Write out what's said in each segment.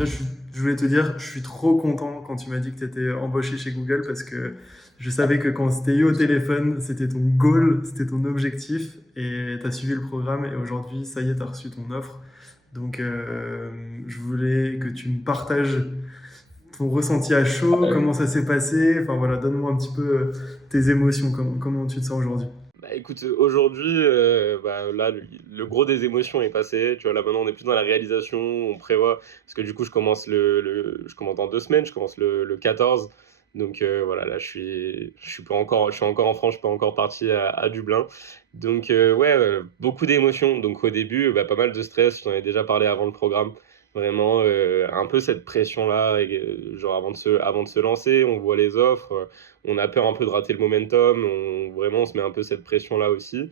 Déjà, je voulais te dire, je suis trop content quand tu m'as dit que tu étais embauché chez Google parce que je savais que quand c'était eu au téléphone, c'était ton goal, c'était ton objectif et tu as suivi le programme et aujourd'hui, ça y est, tu as reçu ton offre. Donc, je voulais que tu me partages ton ressenti à chaud, comment ça s'est passé. Enfin voilà, donne-moi un petit peu tes émotions, comment tu te sens aujourd'hui. Bah écoute, aujourd'hui, là, le gros des émotions est passé. Tu vois, là maintenant, on est plus dans la réalisation, on prévoit. Parce que du coup, je commence dans 2 semaines, je commence le 14. Donc voilà, là, je suis encore en France, je suis pas encore parti à Dublin. Donc ouais, beaucoup d'émotions. Donc au début, pas mal de stress. Je t'en ai déjà parlé avant le programme. Vraiment, un peu cette pression-là, genre avant de se lancer, on voit les offres. On a peur un peu de rater le momentum, vraiment on se met un peu cette pression-là aussi.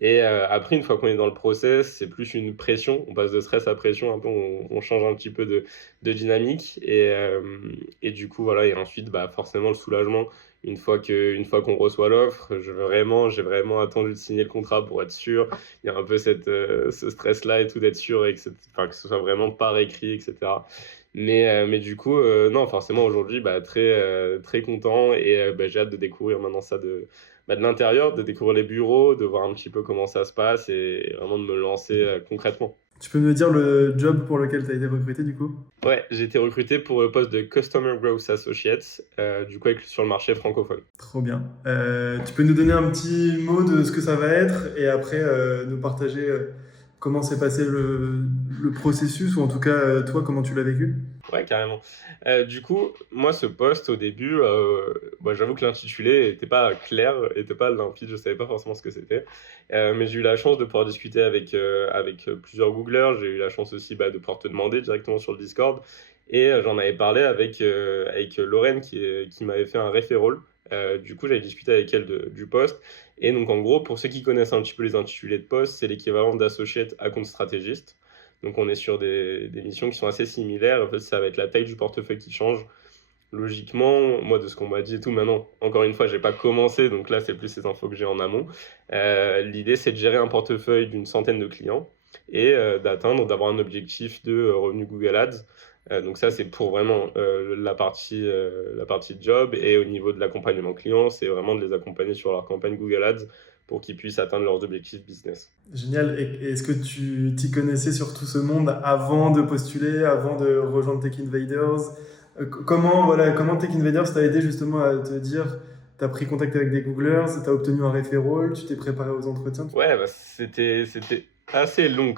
Et après, une fois qu'on est dans le process, c'est plus une pression, on passe de stress à pression, un peu, on change un petit peu de dynamique. Et du coup, voilà, et ensuite, forcément, le soulagement, une fois qu'on reçoit l'offre, j'ai vraiment attendu de signer le contrat pour être sûr. Il y a un peu ce stress-là et tout, d'être sûr et enfin, que ce soit vraiment par écrit, etc. Mais du coup, non, forcément, aujourd'hui, très content et j'ai hâte de découvrir maintenant ça de l'intérieur, de découvrir les bureaux, de voir un petit peu comment ça se passe et vraiment de me lancer concrètement. Tu peux me dire le job pour lequel tu as été recruté du coup? Ouais, j'ai été recruté pour le poste de Customer Growth Associate, du coup, sur le marché francophone. Trop bien. Tu peux nous donner un petit mot de ce que ça va être et après nous partager comment s'est passé le processus ou en tout cas toi comment tu l'as vécu? Ouais, carrément. Du coup, moi, ce poste, au début, j'avoue que l'intitulé n'était pas clair, n'était pas limpide, je ne savais pas forcément ce que c'était. Mais j'ai eu la chance de pouvoir discuter avec plusieurs Googlers. J'ai eu la chance aussi de pouvoir te demander directement sur le Discord. Et j'en avais parlé avec Lorraine qui m'avait fait un referral. Du coup, j'avais discuté avec elle du poste. Et donc, en gros, pour ceux qui connaissent un petit peu les intitulés de poste, c'est l'équivalent d'associate account strategist. Donc on est sur des missions qui sont assez similaires. En fait, ça va être la taille du portefeuille qui change. Logiquement, moi, de ce qu'on m'a dit et tout, maintenant, encore une fois, j'ai pas commencé, donc là, c'est plus ces infos que j'ai en amont. L'idée, c'est de gérer un portefeuille d'une centaine de clients et d'avoir un objectif de revenu Google Ads. Donc ça, c'est pour vraiment la partie job. Et au niveau de l'accompagnement client, c'est vraiment de les accompagner sur leur campagne Google Ads pour qu'ils puissent atteindre leurs objectifs business. Génial. Et est-ce que tu t'y connaissais sur tout ce monde avant de postuler, avant de rejoindre Tech Invaders? Comment, voilà, comment Tech Invaders t'a aidé justement à te dire, t'as pris contact avec des Googlers, t'as obtenu un referral, tu t'es préparé aux entretiens? Ouais, c'était assez long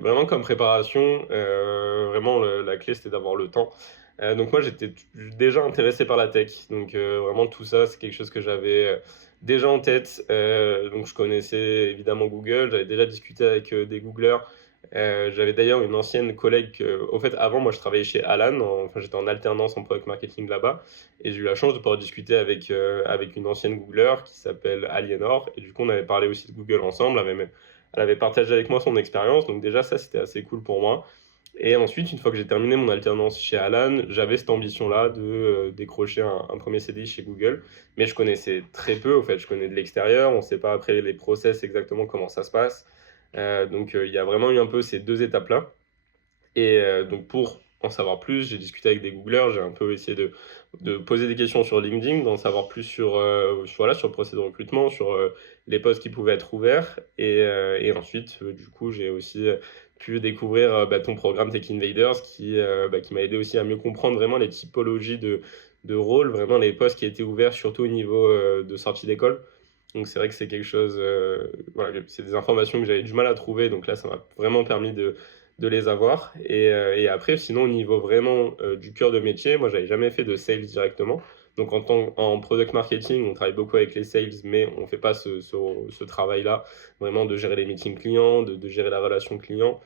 vraiment comme préparation. Vraiment, la clé, c'était d'avoir le temps. Donc moi, j'étais déjà intéressé par la tech. Donc vraiment, tout ça, c'est quelque chose que j'avais déjà en tête. Donc je connaissais évidemment Google. J'avais déjà discuté avec des Googlers. J'avais d'ailleurs une ancienne collègue. Au fait, avant, moi, je travaillais chez Alan. Enfin, j'étais en alternance en product marketing là-bas. Et j'ai eu la chance de pouvoir discuter avec une ancienne Googler qui s'appelle Aliénor. Et du coup, on avait parlé aussi de Google ensemble. Elle avait partagé avec moi son expérience. Donc déjà, ça, c'était assez cool pour moi. Et ensuite, une fois que j'ai terminé mon alternance chez Alan, j'avais cette ambition-là de décrocher un premier CDI chez Google. Mais je connaissais très peu, au fait. Je connais de l'extérieur. On ne sait pas après les process exactement comment ça se passe. Donc, il y a vraiment eu un peu ces deux étapes-là. Et donc pour en savoir plus, j'ai discuté avec des Googlers, j'ai un peu essayé de poser des questions sur LinkedIn, d'en savoir plus voilà, sur le processus de recrutement, sur les postes qui pouvaient être ouverts. Et ensuite, du coup, j'ai aussi pu découvrir ton programme Tech Invaders qui m'a aidé aussi à mieux comprendre vraiment les typologies de rôles, vraiment les postes qui étaient ouverts, surtout au niveau de sortie d'école. Donc c'est vrai que c'est quelque chose, voilà, c'est des informations que j'avais du mal à trouver, donc là ça m'a vraiment permis de les avoir. Et après, sinon, au niveau vraiment du cœur de métier, moi, j'avais jamais fait de sales directement. Donc, en product marketing, on travaille beaucoup avec les sales, mais on ne fait pas ce travail-là, vraiment de gérer les meetings clients, de gérer la relation client.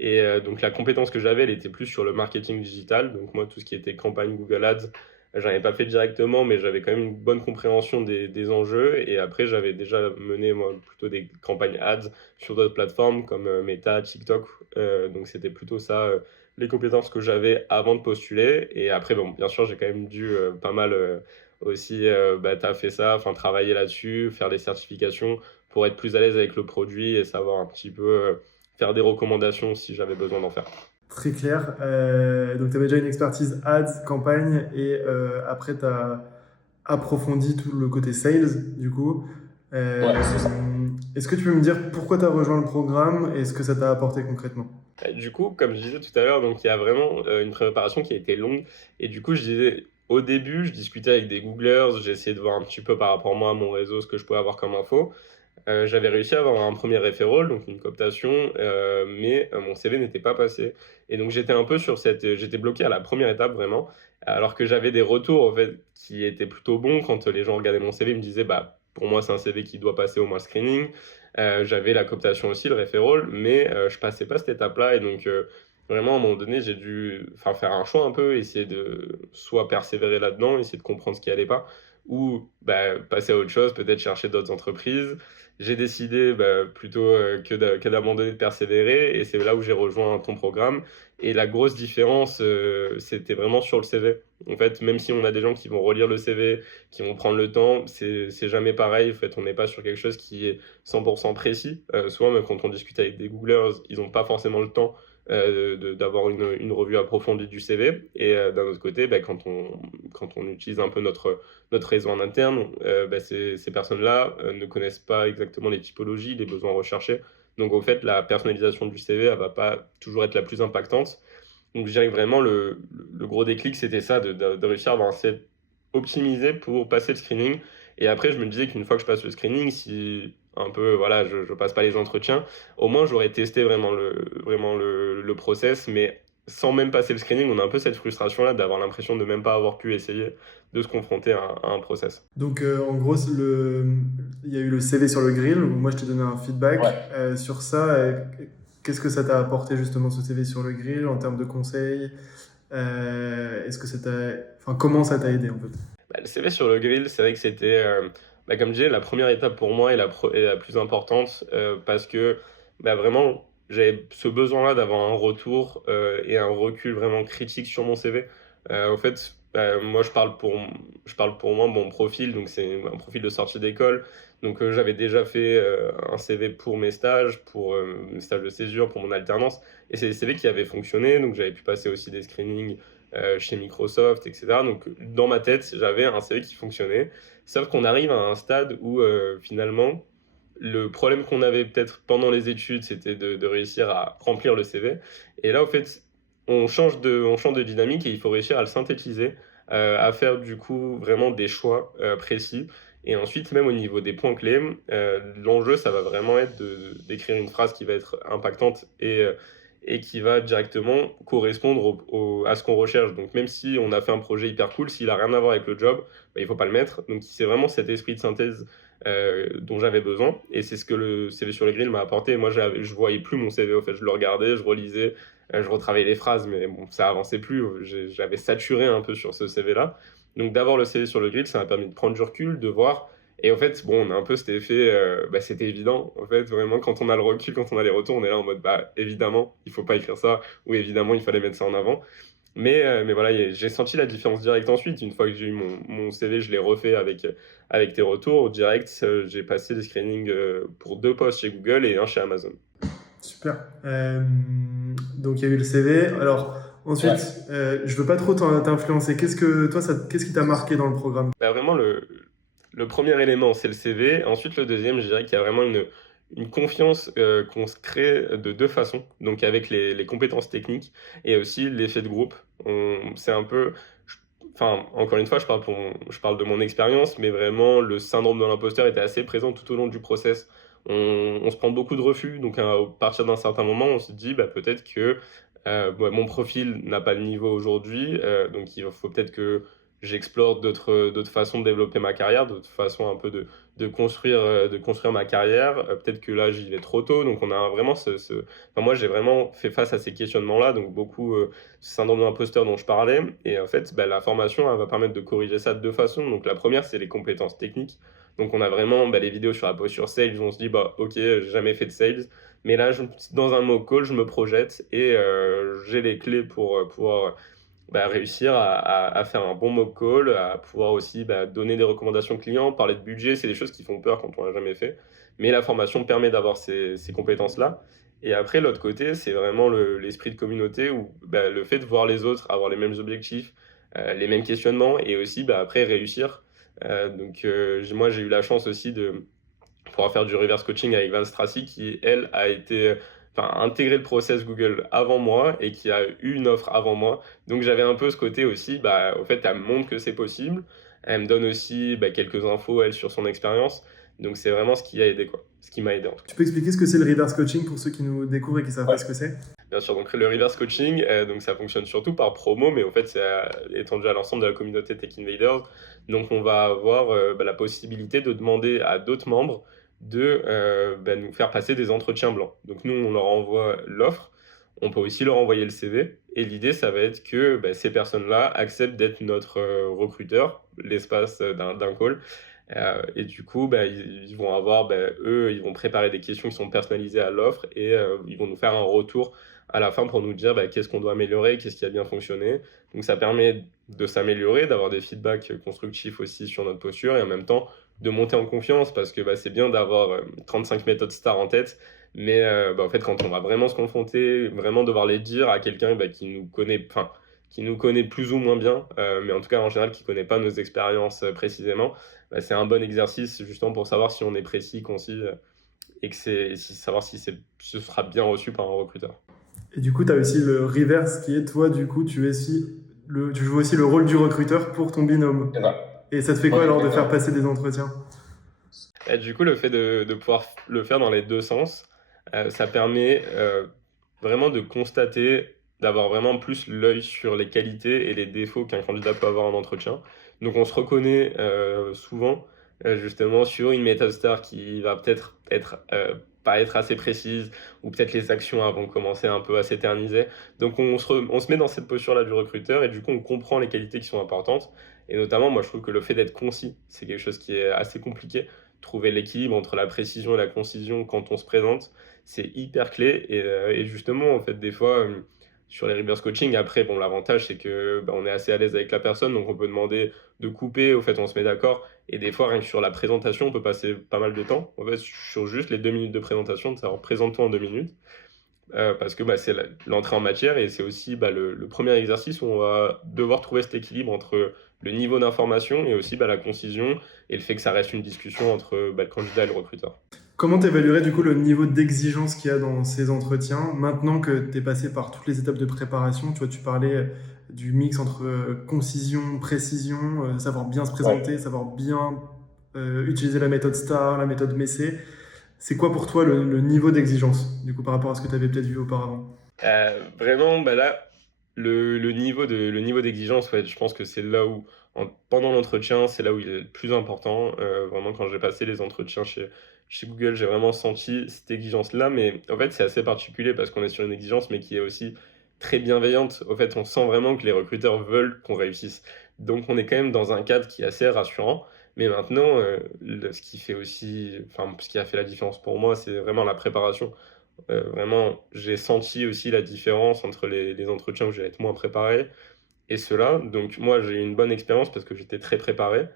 Et donc, la compétence que j'avais, elle était plus sur le marketing digital. Donc, moi, tout ce qui était campagne Google Ads, j'en avais pas fait directement, mais j'avais quand même une bonne compréhension des enjeux. Et après, j'avais déjà mené, moi, plutôt des campagnes ads sur d'autres plateformes comme Meta, TikTok. Donc, c'était plutôt ça, les compétences que j'avais avant de postuler. Et après, bon, bien sûr, j'ai quand même dû pas mal aussi taffer ça, enfin, travailler là-dessus, faire des certifications pour être plus à l'aise avec le produit et savoir un petit peu faire des recommandations si j'avais besoin d'en faire. Très clair. Donc, tu avais déjà une expertise ads, campagne, et après, tu as approfondi tout le côté sales, du coup. Ouais, Euh, c'est ça. Est-ce que tu peux me dire pourquoi tu as rejoint le programme et ce que ça t'a apporté concrètement? Du coup, comme je disais tout à l'heure, donc il y a vraiment une préparation qui a été longue. Et du coup, je disais, au début, je discutais avec des Googlers, j'ai essayé de voir un petit peu par rapport à moi, à mon réseau, ce que je pouvais avoir comme info. J'avais réussi à avoir un premier referral, donc une cooptation, mais mon CV n'était pas passé. Et donc j'étais un peu sur j'étais bloqué à la première étape vraiment, alors que j'avais des retours en fait qui étaient plutôt bons quand les gens regardaient mon CV, ils me disaient bah pour moi c'est un CV qui doit passer au moins le screening. J'avais la cooptation aussi, le referral, mais je passais pas cette étape-là et donc vraiment à un moment donné j'ai dû enfin faire un choix un peu, essayer de soit persévérer là-dedans, essayer de comprendre ce qui allait pas, ou bah, passer à autre chose, peut-être chercher d'autres entreprises. J'ai décidé bah, plutôt que d'abandonner de persévérer et c'est là où j'ai rejoint ton programme. Et la grosse différence, c'était vraiment sur le CV. En fait, même si on a des gens qui vont relire le CV, qui vont prendre le temps, c'est jamais pareil. En fait, on n'est pas sur quelque chose qui est 100% précis. Souvent, même quand on discute avec des Googlers, ils n'ont pas forcément le temps d'avoir une revue approfondie du CV. Et d'un autre côté, bah, quand on utilise un peu notre réseau en interne, bah, ces personnes-là ne connaissent pas exactement les typologies, les besoins recherchés. Donc, au fait, la personnalisation du CV, elle va pas toujours être la plus impactante. Donc, je dirais que vraiment, le gros déclic, c'était ça, de réussir à avoir un CV optimisé pour passer le screening. Et après, je me disais qu'une fois que je passe le screening, si un peu, voilà, je passe pas les entretiens, au moins j'aurais testé vraiment le process, mais sans même passer le screening, on a un peu cette frustration-là d'avoir l'impression de même pas avoir pu essayer de se confronter à un process. Donc, en gros, il y a eu le CV sur le grill, où moi je t'ai donné un feedback. Ouais. Sur ça, qu'est-ce que ça t'a apporté justement ce CV sur le grill en termes de conseils? Est-ce que ça t'a... Enfin, comment ça t'a aidé en fait? Bah, le CV sur le grill, c'est vrai que c'était, bah, comme je disais, la première étape pour moi et la plus importante parce que bah, vraiment, j'avais ce besoin-là d'avoir un retour et un recul vraiment critique sur mon CV. En fait, bah, moi, je parle pour moi, mon profil, donc c'est un profil de sortie d'école. Donc, j'avais déjà fait un CV pour mes stages, pour mes stages de césure, pour mon alternance. Et c'est des CV qui avaient fonctionné. Donc, j'avais pu passer aussi des screenings chez Microsoft, etc. Donc dans ma tête, j'avais un CV qui fonctionnait. Sauf qu'on arrive à un stade où finalement, le problème qu'on avait peut-être pendant les études, c'était de réussir à remplir le CV. Et là, au fait, on change de dynamique et il faut réussir à le synthétiser, à faire du coup vraiment des choix précis. Et ensuite, même au niveau des points clés, l'enjeu, ça va vraiment être d'écrire une phrase qui va être impactante et qui va directement correspondre à ce qu'on recherche. Donc même si on a fait un projet hyper cool, s'il n'a rien à voir avec le job, bah, il ne faut pas le mettre. Donc c'est vraiment cet esprit de synthèse dont j'avais besoin. Et c'est ce que le CV sur le grill m'a apporté. Moi, je ne voyais plus mon CV, au fait. Je le regardais, je relisais, je retravaillais les phrases, mais bon, ça avançait plus. J'avais saturé un peu sur ce CV-là. Donc d'avoir le CV sur le grill, ça m'a permis de prendre du recul, de voir. Et en fait, bon, on a un peu cet effet, bah, c'était évident. En fait, vraiment, quand on a le recul, quand on a les retours, on est là en mode, bah, évidemment, il faut pas écrire ça, ou évidemment, il fallait mettre ça en avant. Mais voilà, j'ai senti la différence directe ensuite. Une fois que j'ai eu mon CV, je l'ai refait avec tes retours. Direct, j'ai passé des screenings pour 2 postes chez Google et un chez Amazon. Super. Donc il y a eu le CV. Alors ensuite, Ouais. je veux pas trop t'influencer. Qu'est-ce qui t'a marqué dans le programme? Bah, vraiment, le premier élément, c'est le CV. Ensuite, le deuxième, je dirais qu'il y a vraiment une confiance qu'on se crée de 2 façons. Donc, avec les compétences techniques et aussi l'effet de groupe. C'est un peu. je- Enfin, encore une fois, je parle de mon expérience, mais vraiment, le syndrome de l'imposteur était assez présent tout au long du process. On se prend beaucoup de refus. Donc, à partir d'un certain moment, on se dit, bah, peut-être que ouais, mon profil n'a pas le niveau aujourd'hui. Donc, il faut peut-être que j'explore d'autres façons de développer ma carrière, d'autres façons un peu de construire ma carrière. Peut-être que là, j'y vais trop tôt. Donc, on a vraiment Enfin, moi, j'ai vraiment fait face à ces questionnements-là. Donc, beaucoup ce syndrome de l'imposteur dont je parlais. Et en fait, bah, la formation, elle va permettre de corriger ça de 2 façons. Donc, la première, c'est les compétences techniques. Donc, on a vraiment bah, les vidéos sur la posture sales. On se dit, bah, ok, j'ai jamais fait de sales. Mais là, dans un mock call, je me projette et j'ai les clés pour pouvoir bah, réussir à faire un bon mock call, à pouvoir aussi bah, donner des recommandations clients, parler de budget, c'est des choses qui font peur quand on l'a jamais fait. Mais la formation permet d'avoir ces compétences-là. Et après, l'autre côté, c'est vraiment l'esprit de communauté où bah, le fait de voir les autres avoir les mêmes objectifs, les mêmes questionnements et aussi bah, après réussir. Moi, j'ai eu la chance aussi de pouvoir faire du reverse coaching avec Vance Tracy qui, elle, a été, enfin, intégré le process Google avant moi et qui a eu une offre avant moi. Donc j'avais un peu ce côté aussi, bah, au fait, elle me montre que c'est possible. Elle me donne aussi bah, quelques infos, elle, sur son expérience. Donc c'est vraiment ce qui a aidé, quoi. Ce qui m'a aidé en tout cas. Tu peux expliquer ce que c'est le reverse coaching pour ceux qui nous découvrent et qui savent pas ce que c'est? Bien sûr, donc le reverse coaching, donc ça fonctionne surtout par promo, mais au fait, c'est étendu à l'ensemble de la communauté Tech Invaders. Donc, on va avoir bah, la possibilité de demander à d'autres membres de bah, nous faire passer des entretiens blancs. Donc, nous, on leur envoie l'offre. On peut aussi leur envoyer le CV. Et l'idée, ça va être que bah, ces personnes-là acceptent d'être notre recruteur, l'espace d'un call. Et du coup, bah, ils vont avoir, bah, eux, ils vont préparer des questions qui sont personnalisées à l'offre et ils vont nous faire un retour à la fin pour nous dire bah, qu'est-ce qu'on doit améliorer, qu'est-ce qui a bien fonctionné. Donc ça permet de s'améliorer, d'avoir des feedbacks constructifs aussi sur notre posture et en même temps de monter en confiance parce que bah, c'est bien d'avoir 35 méthodes stars en tête, mais bah, en fait quand on va vraiment se confronter, vraiment devoir les dire à quelqu'un bah, qui nous connaît, enfin qui nous connaît plus ou moins bien, mais en tout cas en général qui ne connaît pas nos expériences précisément, bah, c'est un bon exercice justement pour savoir si on est précis, concis et que savoir si ce sera bien reçu par un recruteur. Et du coup, tu as aussi le reverse qui est toi, du coup, tu joues aussi le rôle du recruteur pour ton binôme. C'est ça. Et ça te fait quoi alors de faire passer des entretiens? Et du coup, le fait de pouvoir le faire dans les deux sens, ça permet vraiment de constater, d'avoir vraiment plus l'œil sur les qualités et les défauts qu'un candidat peut avoir en entretien. Donc on se reconnaît souvent justement sur une méthode star qui va peut-être pas être assez précise ou peut-être les actions vont commencer un peu à s'éterniser. Donc on se met dans cette posture-là du recruteur et du coup on comprend les qualités qui sont importantes. Et notamment, moi je trouve que le fait d'être concis, c'est quelque chose qui est assez compliqué. Trouver l'équilibre entre la précision et la concision quand on se présente, c'est hyper clé. Et justement, en fait, des fois, sur les reverse coaching, après, bon, l'avantage, c'est que bah, on est assez à l'aise avec la personne, donc on peut demander de couper, au fait, on se met d'accord. Et des fois, rien que sur la présentation, on peut passer pas mal de temps. En fait, sur juste les 2 minutes de présentation, de savoir présente-toi en 2 minutes. Parce que bah, c'est l'entrée en matière et c'est aussi bah, le premier exercice où on va devoir trouver cet équilibre entre le niveau d'information et aussi bah, la concision et le fait que ça reste une discussion entre bah, le candidat et le recruteur. Comment t'évaluerais du coup le niveau d'exigence qu'il y a dans ces entretiens maintenant que tu es passé par toutes les étapes de préparation? Tu vois, tu parlais du mix entre concision, précision, savoir bien se présenter, savoir bien utiliser la méthode STAR, la méthode Messé. C'est quoi pour toi le niveau d'exigence, du coup, par rapport à ce que tu avais peut-être vu auparavant? Vraiment, bah là, le niveau d'exigence, ouais, je pense que c'est là où, pendant l'entretien, c'est là où il est le plus important. Vraiment, quand j'ai passé les entretiens chez Google, j'ai vraiment senti cette exigence-là. Mais en fait, c'est assez particulier parce qu'on est sur une exigence, mais qui est aussi très bienveillante. Au fait, on sent vraiment que les recruteurs veulent qu'on réussisse. Donc, on est quand même dans un cadre qui est assez rassurant. Mais maintenant, ce qui fait aussi, enfin, ce qui a fait la différence pour moi, c'est vraiment la préparation. Vraiment, j'ai senti aussi la différence entre les entretiens où je vais être moins préparé et ceux-là. Donc moi, j'ai eu une bonne expérience parce que j'étais très préparé.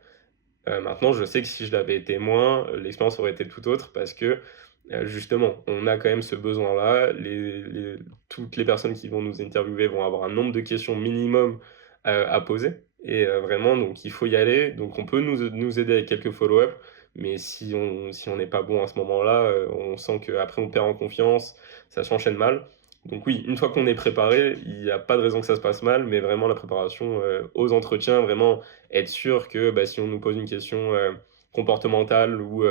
Maintenant, je sais que si je l'avais été moins, l'expérience aurait été tout autre parce que justement, on a quand même ce besoin-là. Toutes les personnes qui vont nous interviewer vont avoir un nombre de questions minimum à poser. Et vraiment, donc il faut y aller. Donc on peut nous aider avec quelques follow-up. Mais si on n'est pas bon à ce moment-là, on sent qu'après on perd en confiance, ça s'enchaîne mal. Donc oui, une fois qu'on est préparé, il n'y a pas de raison que ça se passe mal, mais vraiment la préparation aux entretiens, vraiment être sûr que bah, si on nous pose une question comportementale ou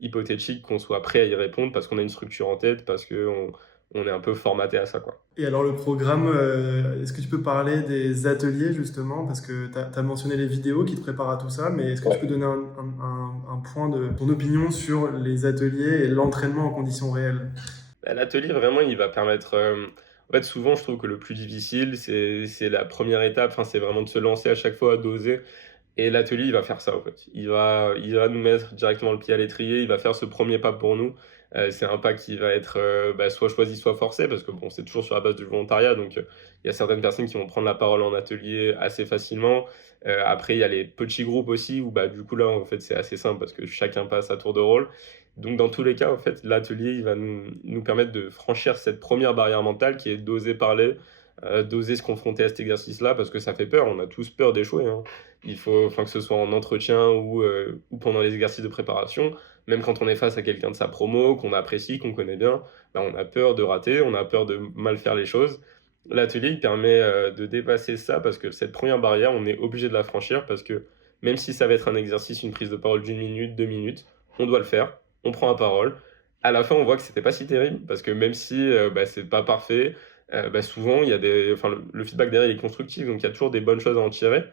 hypothétique, qu'on soit prêt à y répondre parce qu'on a une structure en tête, parce qu'on est un peu formaté à ça, quoi. Et alors le programme, est-ce que tu peux parler des ateliers justement? Parce que tu as mentionné les vidéos qui te préparent à tout ça, mais est-ce que tu peux donner un point de ton opinion sur les ateliers et l'entraînement en conditions réelles? Bah, l'atelier, vraiment, il va permettre. En fait, souvent, je trouve que le plus difficile, c'est la première étape. Enfin, c'est vraiment de se lancer à chaque fois, d'oser. Et l'atelier, il va faire ça, en fait. Il va nous mettre directement le pied à l'étrier. Il va faire ce premier pas pour nous. C'est un pas qui va être bah, soit choisi, soit forcé, parce que bon, c'est toujours sur la base du volontariat. Donc, il y a certaines personnes qui vont prendre la parole en atelier assez facilement. Après, il y a les petits groupes aussi, où bah, du coup, là, en fait, c'est assez simple parce que chacun passe à tour de rôle. Donc dans tous les cas, en fait, l'atelier, il va nous permettre de franchir cette première barrière mentale qui est d'oser parler, d'oser se confronter à cet exercice-là, parce que ça fait peur, on a tous peur d'échouer, hein. Il faut, enfin, que ce soit en entretien ou pendant les exercices de préparation, même quand on est face à quelqu'un de sa promo, qu'on apprécie, qu'on connaît bien, bah, on a peur de rater, on a peur de mal faire les choses. L'atelier, il permet de dépasser ça parce que cette première barrière, on est obligé de la franchir parce que même si ça va être un exercice, une prise de parole d'une minute, 2 minutes, on doit le faire, on prend la parole. À la fin, on voit que c'était pas si terrible parce que même si bah, c'est pas parfait, bah, souvent il y a enfin, le feedback derrière est constructif, donc il y a toujours des bonnes choses à en tirer.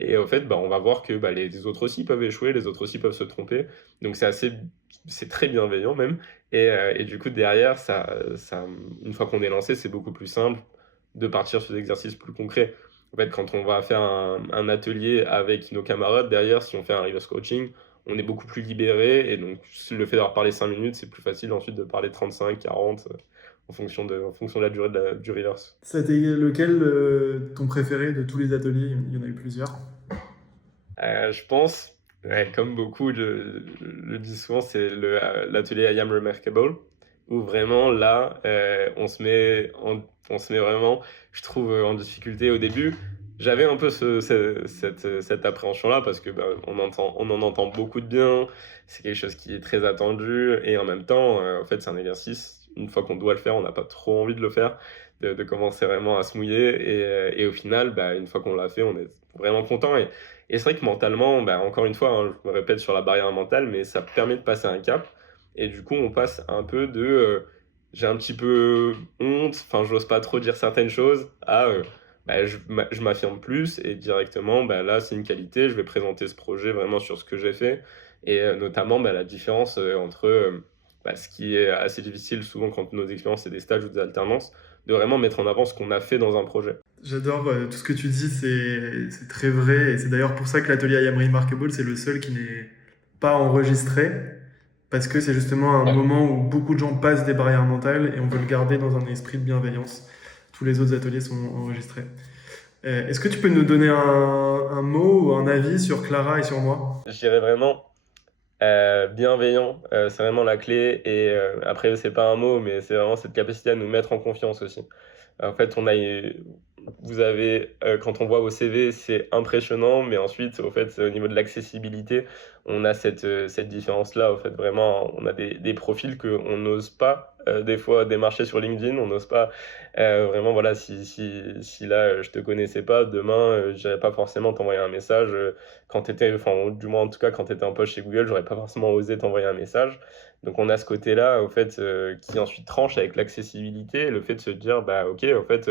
Et au fait, bah, on va voir que bah, les autres aussi peuvent échouer, les autres aussi peuvent se tromper. Donc c'est très bienveillant même. Et du coup, derrière, une fois qu'on est lancé, c'est beaucoup plus simple de partir sur des exercices plus concrets. En fait, quand on va faire un atelier avec nos camarades, derrière, si on fait un reverse coaching, on est beaucoup plus libéré. Et donc, le fait d'avoir parlé 5 minutes, c'est plus facile ensuite de parler 35, 40, en fonction de la durée du reverse. C'était lequel ton préféré de tous les ateliers? Il y en a eu plusieurs. Je pense, ouais, comme beaucoup le disent souvent, c'est l'atelier I Am Remarkable, où vraiment là, on se met vraiment, je trouve, en difficulté au début. J'avais un peu cette appréhension-là parce que bah, on en entend beaucoup de bien, c'est quelque chose qui est très attendu, et en même temps, en fait, c'est un exercice, une fois qu'on doit le faire, on n'a pas trop envie de le faire, de commencer vraiment à se mouiller, et au final, bah, une fois qu'on l'a fait, on est vraiment content. Et c'est vrai que mentalement, bah, encore une fois, hein, je me répète sur la barrière mentale, mais ça permet de passer un cap. Et du coup, on passe un peu de j'ai un petit peu honte, enfin, j'ose pas trop dire certaines choses, à bah, je m'affirme plus et directement, bah, là, c'est une qualité, je vais présenter ce projet vraiment sur ce que j'ai fait. Et notamment, bah, la différence entre bah, ce qui est assez difficile souvent quand nos expériences, c'est des stages ou des alternances, de vraiment mettre en avant ce qu'on a fait dans un projet. J'adore tout ce que tu dis, c'est très vrai. Et c'est d'ailleurs pour ça que l'atelier I Am Remarkable, c'est le seul qui n'est pas enregistré. Parce que c'est justement un Ouais. moment où beaucoup de gens passent des barrières mentales et on veut le garder dans un esprit de bienveillance. Tous les autres ateliers sont enregistrés. Est-ce que tu peux nous donner un mot ou un avis sur Clara et sur moi? Je dirais vraiment bienveillant, c'est vraiment la clé. Et après, c'est pas un mot, mais c'est vraiment cette capacité à nous mettre en confiance aussi. En fait, vous avez, quand on voit vos CV, c'est impressionnant, mais ensuite, au fait, au niveau de l'accessibilité, on a cette différence-là. Au fait, vraiment, on a des profils qu'on n'ose pas, des fois, démarcher sur LinkedIn. On n'ose pas, vraiment, voilà, si là, je te connaissais pas, demain, je n'irais pas forcément t'envoyer un message. Quand tu étais, enfin, du moins, en tout cas, quand tu étais en poste chez Google, j'aurais pas forcément osé t'envoyer un message. Donc on a ce côté-là, au fait, qui ensuite tranche avec l'accessibilité, le fait de se dire, bah ok, en fait,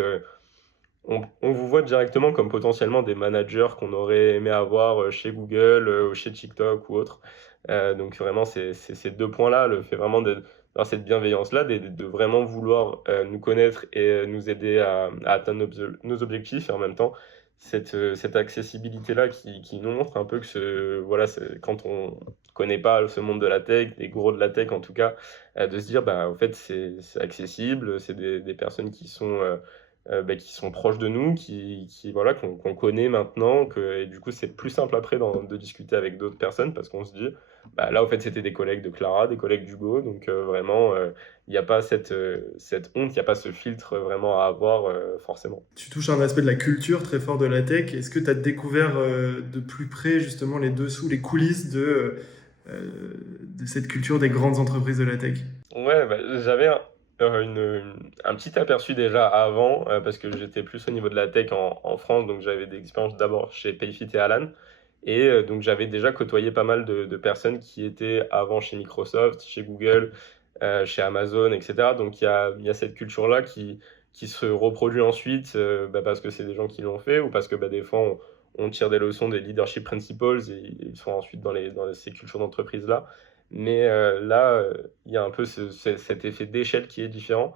on vous voit directement comme potentiellement des managers qu'on aurait aimé avoir chez Google, ou chez TikTok ou autre. Donc vraiment, c'est ces deux points-là, le fait vraiment d'avoir cette bienveillance-là, de vraiment vouloir nous connaître et nous aider à atteindre nos objectifs, et en même temps, cette accessibilité-là qui nous montre un peu que voilà, quand on connaît pas ce monde de la tech, des gros de la tech en tout cas, de se dire, bah, en fait, c'est accessible, c'est des personnes bah, qui sont proches de nous, voilà, qu'on connaît maintenant, et du coup, c'est plus simple après de discuter avec d'autres personnes parce qu'on se dit, bah, là, au fait, c'était des collègues de Clara, des collègues d'Hugo, donc vraiment, il n'y a pas cette honte, il n'y a pas ce filtre vraiment à avoir forcément. Tu touches à un aspect de la culture très fort de la tech. Est-ce que tu as découvert de plus près justement les dessous, les coulisses de cette culture des grandes entreprises de la tech? Ouais, bah, j'avais un petit aperçu déjà avant, parce que j'étais plus au niveau de la tech en France, donc j'avais des expériences d'abord chez Payfit et Alan. Et donc j'avais déjà côtoyé pas mal de personnes qui étaient avant chez Microsoft, chez Google, chez Amazon, etc. Donc il y a cette culture-là qui se reproduit ensuite, bah, parce que c'est des gens qui l'ont fait, ou parce que bah, des fois on tire des leçons des leadership principles et ils sont ensuite dans ces cultures d'entreprise-là. Mais là, il y a un peu cet effet d'échelle qui est différent.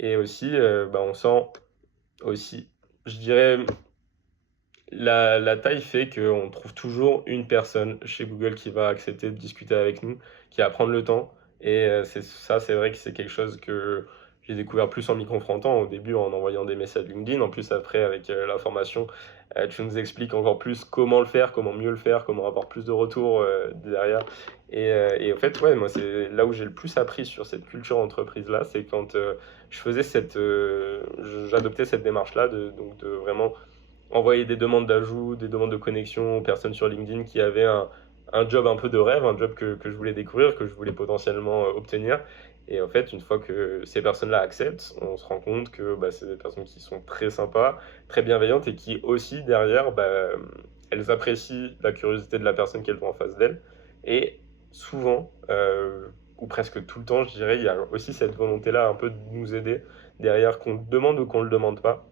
Et aussi, bah, on sent aussi, je dirais, la taille fait qu'on trouve toujours une personne chez Google qui va accepter de discuter avec nous, qui va prendre le temps. Et c'est vrai que c'est quelque chose que j'ai découvert plus en m'y confrontant, au début en envoyant des messages LinkedIn. En plus, après, avec la formation, tu nous expliques encore plus comment le faire, comment mieux le faire, comment avoir plus de retours derrière. Et en fait, ouais, moi, c'est là où j'ai le plus appris sur cette culture entreprise-là, c'est quand je faisais j'adoptais cette démarche-là, donc de vraiment envoyer des demandes d'ajout, des demandes de connexion aux personnes sur LinkedIn qui avaient un job un peu de rêve, un job que je voulais découvrir, que je voulais potentiellement obtenir. Et en fait, une fois que ces personnes-là acceptent, on se rend compte que bah, c'est des personnes qui sont très sympas, très bienveillantes et qui aussi, derrière, bah, elles apprécient la curiosité de la personne qu'elles ont en face d'elles. Et souvent, ou presque tout le temps, je dirais, il y a aussi cette volonté-là un peu de nous aider derrière, qu'on le demande ou qu'on ne le demande pas.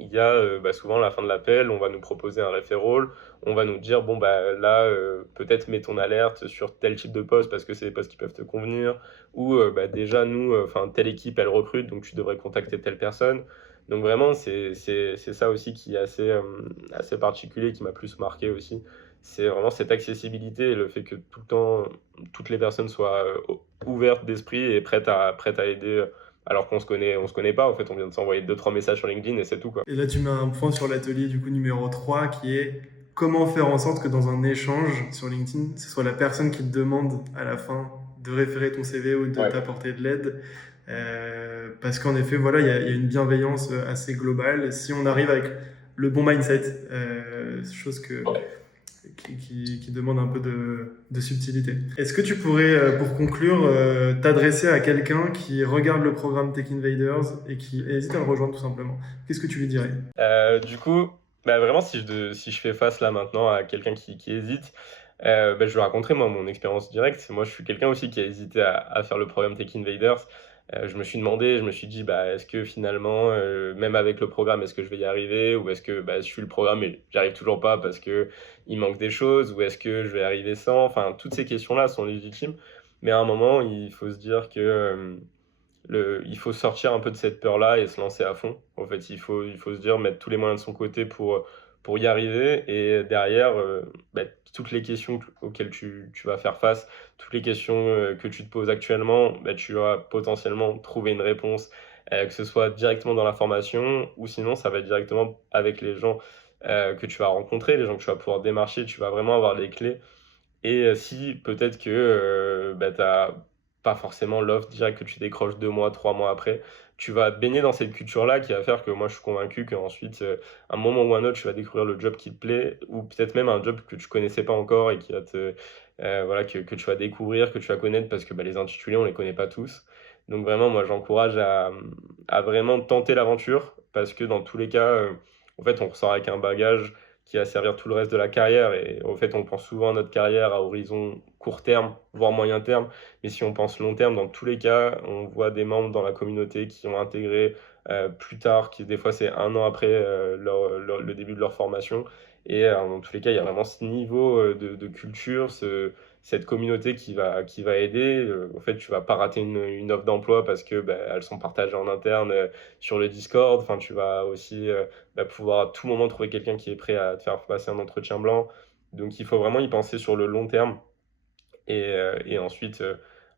Il y a bah, souvent à la fin de l'appel, on va nous proposer un referral, on va nous dire bon bah là peut-être mets ton alerte sur tel type de poste parce que c'est des postes qui peuvent te convenir, ou bah, déjà nous, enfin telle équipe elle recrute donc tu devrais contacter telle personne. Donc vraiment c'est ça aussi qui est assez particulier, qui m'a plus marqué aussi. C'est vraiment cette accessibilité et le fait que tout le temps toutes les personnes soient ouvertes d'esprit et prêtes à aider alors qu'on se connaît pas, en fait, on vient de s'envoyer deux trois messages sur LinkedIn et c'est tout, quoi. Et là, tu mets un point sur l'atelier du coup numéro 3 qui est comment faire en sorte que dans un échange sur LinkedIn, ce soit la personne qui te demande à la fin de référer ton CV ou de Ouais. t'apporter de l'aide. Parce qu'en effet, voilà, il y a une bienveillance assez globale. Si on arrive avec le bon mindset, chose qui demande un peu de subtilité. Est-ce que tu pourrais, pour conclure, t'adresser à quelqu'un qui regarde le programme Tech Invaders et qui hésite à le rejoindre tout simplement? Qu'est-ce que tu lui dirais? Du coup, bah, vraiment, si je fais face là maintenant à quelqu'un qui hésite, bah, je lui raconterai moi mon expérience directe. Moi, je suis quelqu'un aussi qui a hésité à faire le programme Tech Invaders. Je me suis dit, bah, est-ce que finalement, même avec le programme, est-ce que je vais y arriver? Ou est-ce que bah, je suis le programme et j'arrive toujours pas parce que il manque des choses? Ou est-ce que je vais arriver sans? Enfin, toutes ces questions-là sont légitimes. Mais à un moment, il faut se dire que il faut sortir un peu de cette peur-là et se lancer à fond. En fait, il faut se dire, mettre tous les moyens de son côté pour y arriver. Et derrière, bah, toutes les questions auxquelles tu vas faire face, toutes les questions que tu te poses actuellement, bah, tu vas potentiellement trouver une réponse, que ce soit directement dans la formation ou sinon, ça va être directement avec les gens que tu vas rencontrer, les gens que tu vas pouvoir démarcher. Tu vas vraiment avoir les clés et si peut-être que bah, tu n'as pas forcément l'offre directe que tu décroches 2 mois, 3 mois après, tu vas te baigner dans cette culture-là qui va faire que moi je suis convaincu qu'ensuite, un moment ou un autre, tu vas découvrir le job qui te plaît ou peut-être même un job que tu connaissais pas encore et qui va voilà, que tu vas découvrir, que tu vas connaître parce que bah, les intitulés, on les connaît pas tous. Donc vraiment, moi j'encourage à vraiment tenter l'aventure parce que dans tous les cas, en fait, on ressort avec un bagage qui va servir tout le reste de la carrière. Et en fait, on pense souvent à notre carrière à horizon court terme, voire moyen terme. Mais si on pense long terme, dans tous les cas, on voit des membres dans la communauté qui ont intégré plus tard, qui des fois c'est un an après le début de leur formation. Et dans tous les cas, il y a vraiment ce niveau de culture, cette communauté qui va aider. En fait, tu vas pas rater une offre d'emploi parce que bah, elles sont partagées en interne sur le Discord. Enfin, tu vas aussi bah, pouvoir à tout moment trouver quelqu'un qui est prêt à te faire passer un entretien blanc. Donc il faut vraiment y penser sur le long terme et ensuite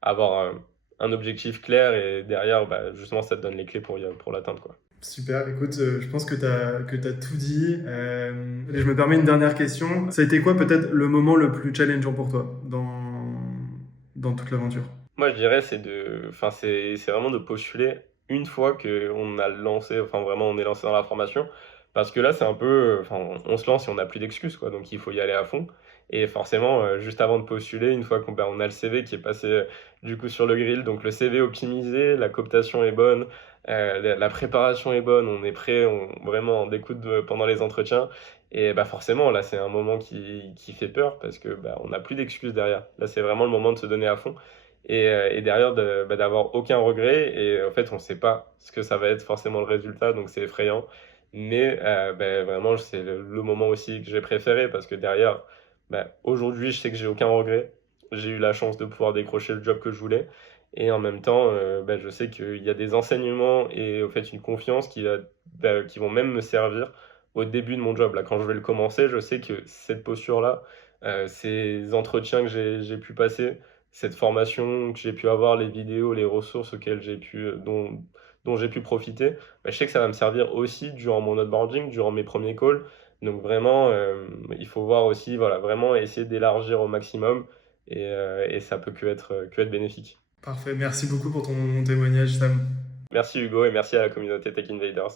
avoir un objectif clair et derrière, bah, justement, ça te donne les clés pour l'atteindre, quoi. Super, écoute, je pense que t'as tout dit. Et je me permets une dernière question. Ça a été quoi peut-être le moment le plus challengeant pour toi dans toute l'aventure? Moi, je dirais, enfin, c'est vraiment de postuler une fois qu'on a lancé, enfin, vraiment, on est lancé dans la formation. Parce que là, c'est un peu, enfin, on se lance et on n'a plus d'excuses, quoi. Donc, il faut y aller à fond. Et forcément, juste avant de postuler, une fois qu'on a le CV qui est passé, du coup, sur le grill, donc le CV optimisé, la cooptation est bonne, la préparation est bonne, on est prêt, vraiment, on découte pendant les entretiens. Et bah, forcément, là, c'est un moment qui fait peur parce que, bah, on n'a plus d'excuses derrière. Là, c'est vraiment le moment de se donner à fond et derrière bah, d'avoir aucun regret et en fait on sait pas ce que ça va être forcément le résultat donc c'est effrayant mais bah, vraiment c'est le moment aussi que j'ai préféré parce que derrière bah, aujourd'hui je sais que j'ai aucun regret, j'ai eu la chance de pouvoir décrocher le job que je voulais et en même temps bah, je sais qu'il y a des enseignements et au fait une confiance qui vont même me servir au début de mon job là quand je vais le commencer je sais que cette posture là ces entretiens que j'ai pu passer cette formation que j'ai pu avoir, les vidéos, les ressources auxquelles dont j'ai pu profiter, bah, je sais que ça va me servir aussi durant mon onboarding, durant mes premiers calls. Donc vraiment, il faut voir aussi, voilà, vraiment essayer d'élargir au maximum et ça peut que être bénéfique. Parfait, merci beaucoup pour ton témoignage, Sam. Merci Hugo et merci à la communauté Tech Invaders.